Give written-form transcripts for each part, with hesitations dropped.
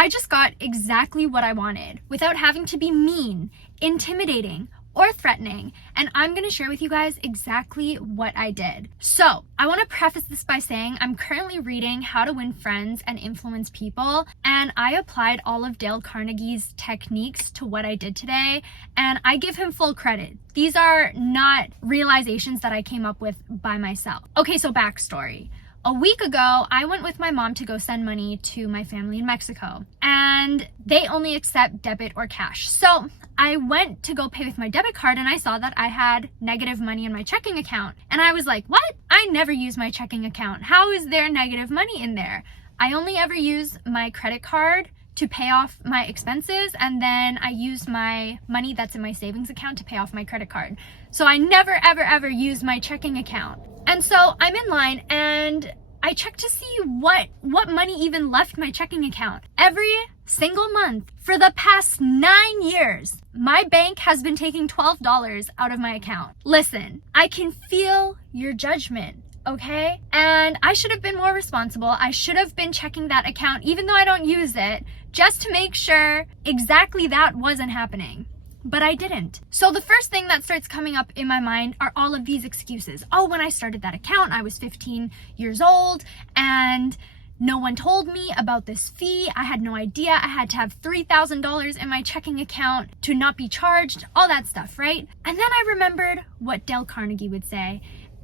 I just got exactly what I wanted without having to be mean, intimidating, or threatening, and I'm going to share with you guys exactly what I did. So I want to preface this by saying I'm currently reading How to Win Friends and Influence People, and I applied all of Dale Carnegie's techniques to what I did today, and I give him full credit. These are not realizations that I came up with by myself. Okay, so backstory. A week ago, I went with my mom to go send money to my family in Mexico, and they only accept debit or cash. So I went to go pay with my debit card, and I saw that I had negative money in my checking account. And I was like, what? I never use my checking account. How is there negative money in there? I only ever use my credit card to pay off my expenses, and then I use my money that's in my savings account to pay off my credit card. So I never, ever use my checking account. And so I'm in line and I checked to see what money even left my checking account. Every single month for the past 9 years, my bank has been taking $12 out of my account. Listen, I can feel your judgment, okay? And I should have been more responsible. I should have been checking that account, even though I don't use it, just to make sure exactly that wasn't happening. But I didn't. So the first thing that starts coming up in my mind are all of these excuses. Oh, when I started that account, I was 15 years old and no one told me about this fee. I had no idea. I had to have $3,000 in my checking account to not be charged, all that stuff, right? And then I remembered what Dale Carnegie would say.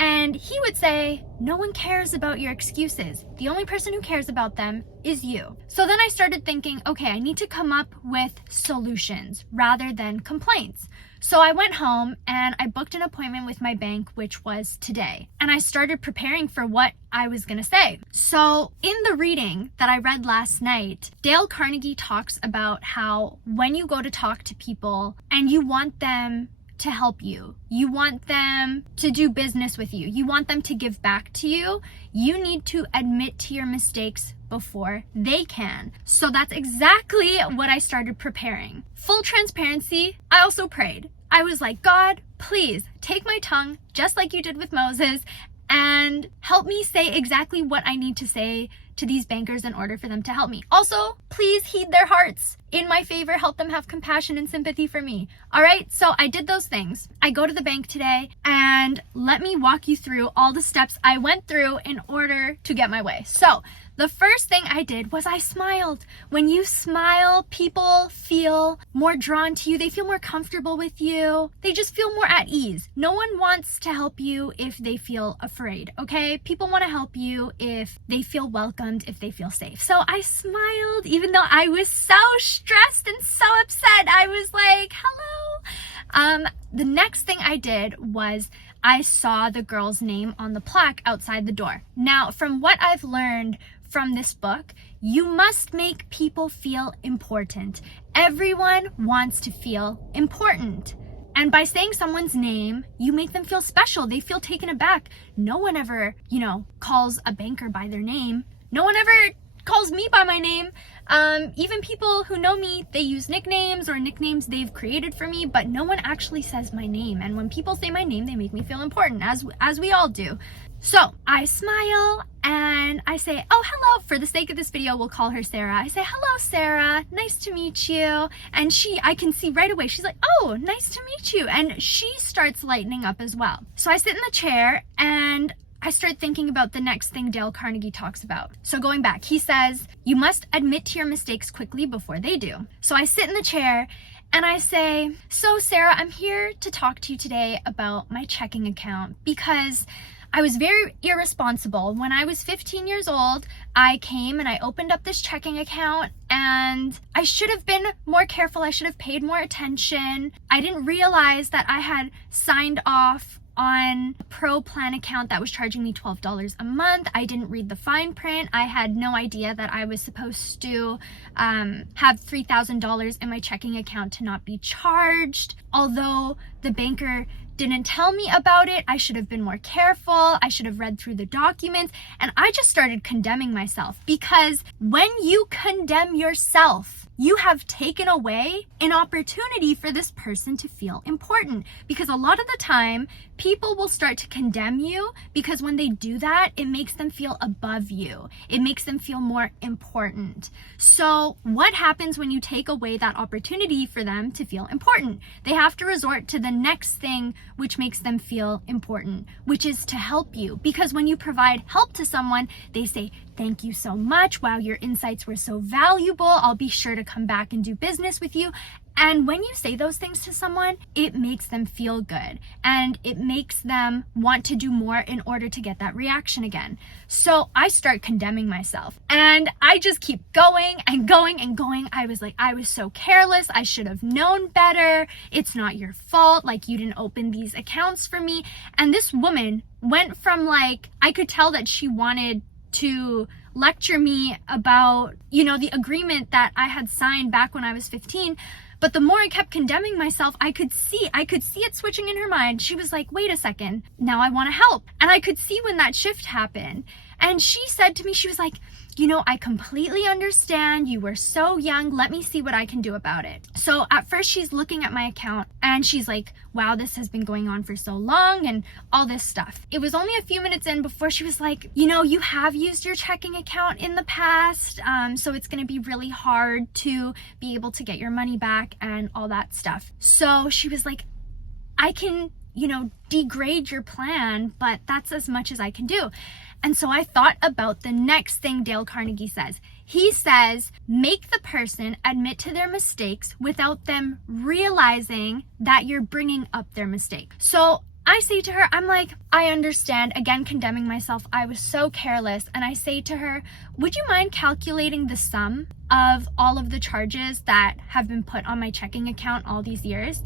And he would say, no one cares about your excuses. The only person who cares about them is you. So then I started thinking, okay, I need to come up with solutions rather than complaints. So I went home and I booked an appointment with my bank, which was today. And I started preparing for what I was gonna say. So in the reading that I read last night, Dale Carnegie talks about how when you go to talk to people and you want them to help you, you want them to do business with you, you want them to give back to you, you need to admit to your mistakes before they can. So that's exactly what I started preparing. Full transparency, I also prayed. I was like, God, please take my tongue, just like you did with Moses, and help me say exactly what I need to say to these bankers in order for them to help me. Also, please heed their hearts. In my favor, help them have compassion and sympathy for me. All right, so I did those things. I go to the bank today, and let me walk you through all the steps I went through in order to get my way. So the first thing I did was I smiled. When you smile, people feel more drawn to you. They feel more comfortable with you. They just feel more at ease. No one wants to help you if they feel afraid, okay? People want to help you if they feel welcomed, if they feel safe. So I smiled, even though I was so stressed and so upset. I was like, hello. The next thing I did was I saw the girl's name on the plaque outside the door. Now, from what I've learned from this book, you must make people feel important. Everyone wants to feel important. And by saying someone's name, you make them feel special. They feel taken aback. No one ever, calls a banker by their name. No one ever calls me by my name. Even people who know me, they use nicknames or nicknames they've created for me, but no one actually says my name. And when people say my name, they make me feel important, as we all do. So I smile and I say, oh, hello. For the sake of this video, we'll call her Sarah. I say, hello, Sarah. Nice to meet you. And I can see right away, she's like, oh, nice to meet you. And she starts lightening up as well. So I sit in the chair and I start thinking about the next thing Dale Carnegie talks about. So going back, he says, you must admit to your mistakes quickly before they do. So I sit in the chair and I say, so Sarah, I'm here to talk to you today about my checking account because I was very irresponsible. When I was 15 years old, I came and I opened up this checking account and I should have been more careful. I should have paid more attention. I didn't realize that I had signed off on a pro plan account that was charging me $12 a month. I didn't read the fine print. I had no idea that I was supposed to have $3,000 in my checking account to not be charged. Although the banker didn't tell me about it, I should have been more careful. I should have read through the documents. And I just started condemning myself, because when you condemn yourself, you have taken away an opportunity for this person to feel important. Because a lot of the time, people will start to condemn you because when they do that, it makes them feel above you. It makes them feel more important. So what happens when you take away that opportunity for them to feel important? They have to resort to the next thing which makes them feel important, which is to help you. Because when you provide help to someone, they say, thank you so much. Wow, your insights were so valuable. I'll be sure to come back and do business with you. And when you say those things to someone, it makes them feel good and it makes them want to do more in order to get that reaction again. So I start condemning myself and I just keep going and going and going. I was like, I was so careless. I should have known better. It's not your fault. Like, you didn't open these accounts for me. And this woman went from, like, I could tell that she wanted to lecture me about, the agreement that I had signed back when I was 15. But the more I kept condemning myself, I could see it switching in her mind. She was like, wait a second, now I want to help. And I could see when that shift happened. And she said to me, she was like, I completely understand. You were so young. Let me see what I can do about it. So at first she's looking at my account and she's like, wow, this has been going on for so long and all this stuff. It was only a few minutes in before she was like, you have used your checking account in the past. So it's going to be really hard to be able to get your money back and all that stuff. So she was like, I can, degrade your plan, but that's as much as I can do. And so I thought about the next thing Dale Carnegie says. He says, make the person admit to their mistakes without them realizing that you're bringing up their mistake. So I say to her, I'm like, I understand, again, condemning myself. I was so careless. And I say to her, would you mind calculating the sum of all of the charges that have been put on my checking account all these years?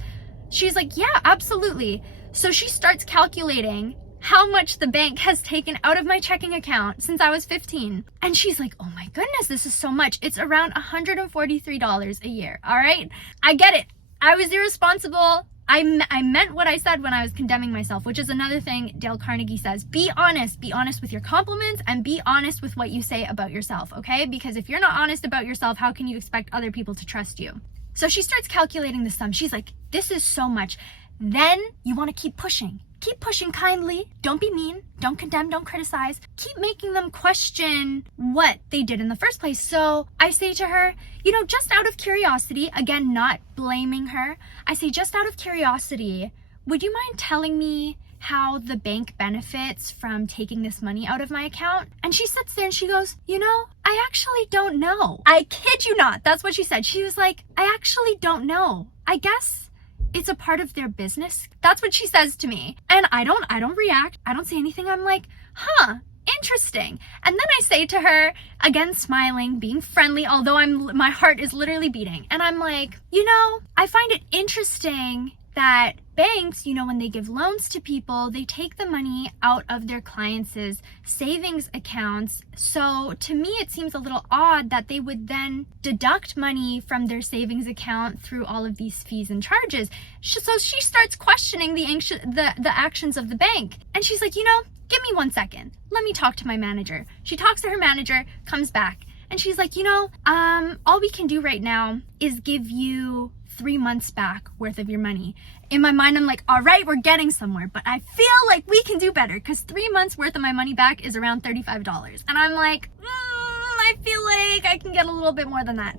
She's like, yeah, absolutely. So she starts calculating how much the bank has taken out of my checking account since I was 15. And she's like, oh my goodness, this is so much. It's around $143 a year. All right. I get it. I was irresponsible. I meant what I said when I was condemning myself, which is another thing Dale Carnegie says. Be honest with your compliments and be honest with what you say about yourself. Okay. Because if you're not honest about yourself, how can you expect other people to trust you? So she starts calculating the sum. She's like, this is so much. Then you want to keep pushing. Keep pushing kindly. Don't be mean. Don't condemn. Don't criticize. Keep making them question what they did in the first place. So I say to her, just out of curiosity, again, not blaming her, I say, just out of curiosity, would you mind telling me how the bank benefits from taking this money out of my account? And she sits there and she goes, I actually don't know. I kid you not. That's what she said. She was like, I actually don't know. I guess it's a part of their business. That's what she says to me. And I don't react. I don't say anything. I'm like, interesting. And then I say to her, again, smiling, being friendly, although my heart is literally beating. And I'm like, I find it interesting that banks, when they give loans to people, they take the money out of their clients' savings accounts. So to me, it seems a little odd that they would then deduct money from their savings account through all of these fees and charges. So she starts questioning the actions of the bank. And she's like, give me 1 second. Let me talk to my manager. She talks to her manager, comes back, and she's like, all we can do right now is give you 3 months back worth of your money. In my mind, I'm like, all right, we're getting somewhere, but I feel like we can do better because 3 months worth of my money back is around $35. And I'm like, I feel like I can get a little bit more than that.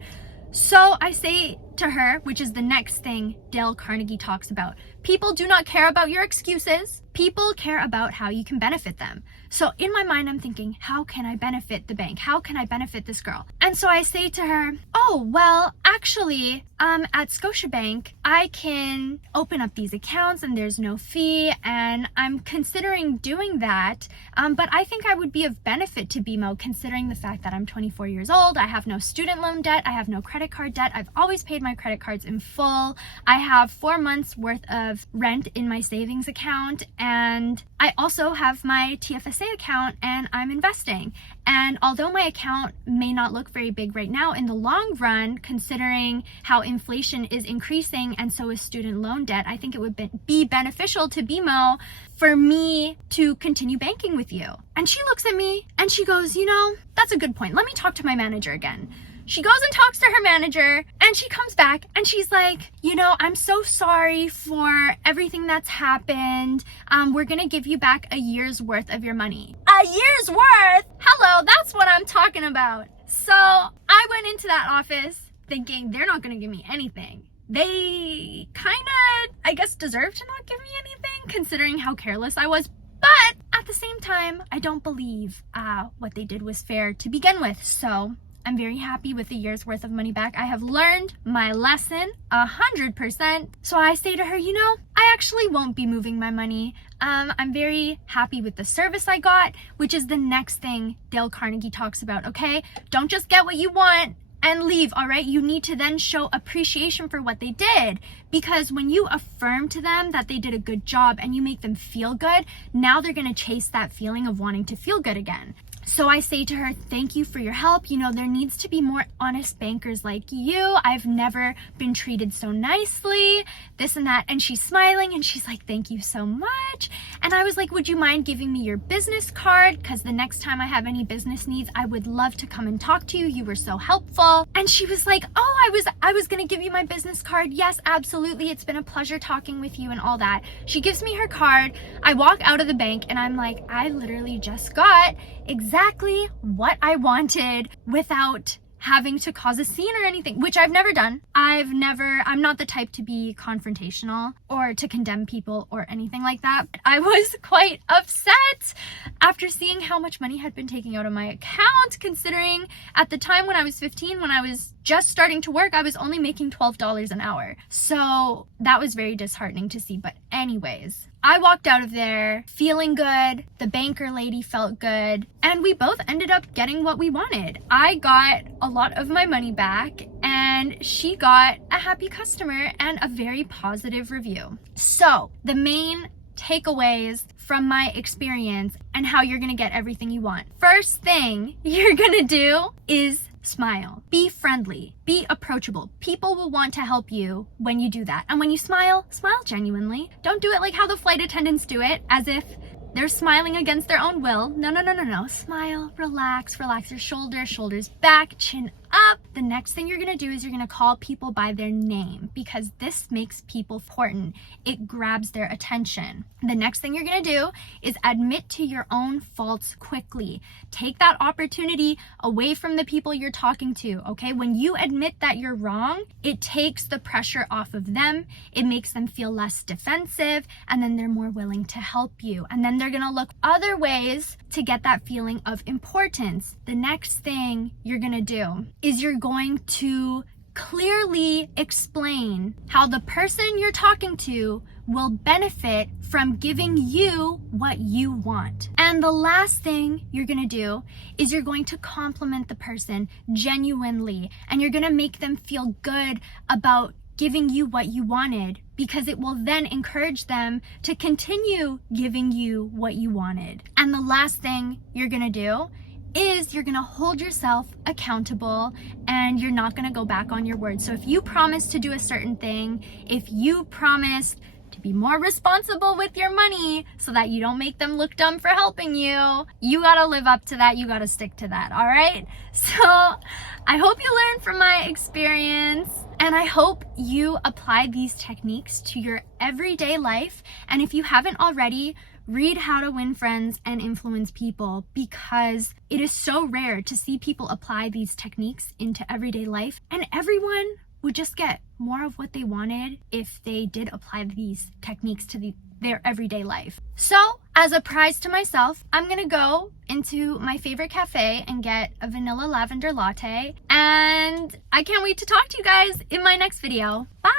So I say to her, which is the next thing Dale Carnegie talks about, people do not care about your excuses. People care about how you can benefit them. So in my mind, I'm thinking, how can I benefit the bank? How can I benefit this girl? And so I say to her, oh, well, actually, at Scotiabank, I can open up these accounts and there's no fee. And I'm considering doing that. But I think I would be of benefit to BMO considering the fact that I'm 24 years old. I have no student loan debt. I have no credit card debt. I've always paid my credit cards in full. I have 4 months worth of rent in my savings account. And I also have my TFSA account and I'm investing. And although my account may not look very big right now, in the long run, considering how inflation is increasing and so is student loan debt, I think it would be beneficial to BMO for me to continue banking with you. And she looks at me and she goes, that's a good point. Let me talk to my manager again. She goes and talks to her manager, and she comes back and she's like, you know, I'm so sorry for everything that's happened. We're gonna give you back a year's worth of your money. A year's worth? Hello, that's what I'm talking about. So I went into that office thinking they're not gonna give me anything. They kind of, I guess, deserve to not give me anything considering how careless I was. But at the same time, I don't believe what they did was fair to begin with. So I'm very happy with the year's worth of money back. I have learned my lesson 100%. So I say to her, you know, I actually won't be moving my money. I'm very happy with the service I got, which is the next thing Dale Carnegie talks about, okay? Don't just get what you want and leave, all right? You need to then show appreciation for what they did, because when you affirm to them that they did a good job and you make them feel good, now they're gonna chase that feeling of wanting to feel good again. So I say to her, thank you for your help. You know, there needs to be more honest bankers like you. I've never been treated so nicely, this and that. And she's smiling and she's like, thank you so much. And I was like, would you mind giving me your business card? Because the next time I have any business needs, I would love to come and talk to you. You were so helpful. And she was like, oh, I was gonna give you my business card. Yes, absolutely. It's been a pleasure talking with you and all that. She gives me her card. I walk out of the bank and I'm like, I literally just got exactly what I wanted without having to cause a scene or anything, which I've never done. I'm not the type to be confrontational or to condemn people or anything like that. I was quite upset after seeing how much money had been taken out of my account, considering at the time when I was 15, when I was just starting to work, I was only making $12 an hour. So that was very disheartening to see. But anyways, I walked out of there feeling good, the banker lady felt good, and we both ended up getting what we wanted. I got a lot of my money back, and she got a happy customer and a very positive review. So the main takeaways from my experience and how you're gonna get everything you want. First thing you're gonna do is smile. Be friendly. Be approachable. People will want to help you when you do that. And when you smile, smile genuinely. Don't do it like how the flight attendants do it, as if they're smiling against their own will. No. Smile, relax your shoulders back, chin up. The next thing you're gonna do is you're gonna call people by their name, because this makes people important. It grabs their attention. The next thing you're gonna do is admit to your own faults quickly. Take that opportunity away from the people you're talking to, okay? When you admit that you're wrong, it takes the pressure off of them. It makes them feel less defensive, and then they're more willing to help you. And then they're gonna look other ways to get that feeling of importance. The next thing you're gonna do is you're going to clearly explain how the person you're talking to will benefit from giving you what you want. And the last thing you're gonna do is you're going to compliment the person genuinely, and you're gonna make them feel good about giving you what you wanted, because it will then encourage them to continue giving you what you wanted. And the last thing you're gonna do is you're gonna hold yourself accountable, and you're not gonna go back on your word. So if you promise to do a certain thing, if you promise to be more responsible with your money so that you don't make them look dumb for helping you, you gotta live up to that. You gotta stick to that, all right? So I hope you learned from my experience, and I hope you apply these techniques to your everyday life. And if you haven't already, read How to Win Friends and Influence People, because it is so rare to see people apply these techniques into everyday life, and everyone would just get more of what they wanted if they did apply these techniques to their everyday life. So as a prize to myself, I'm gonna go into my favorite cafe and get a vanilla lavender latte, and I can't wait to talk to you guys in my next video. Bye!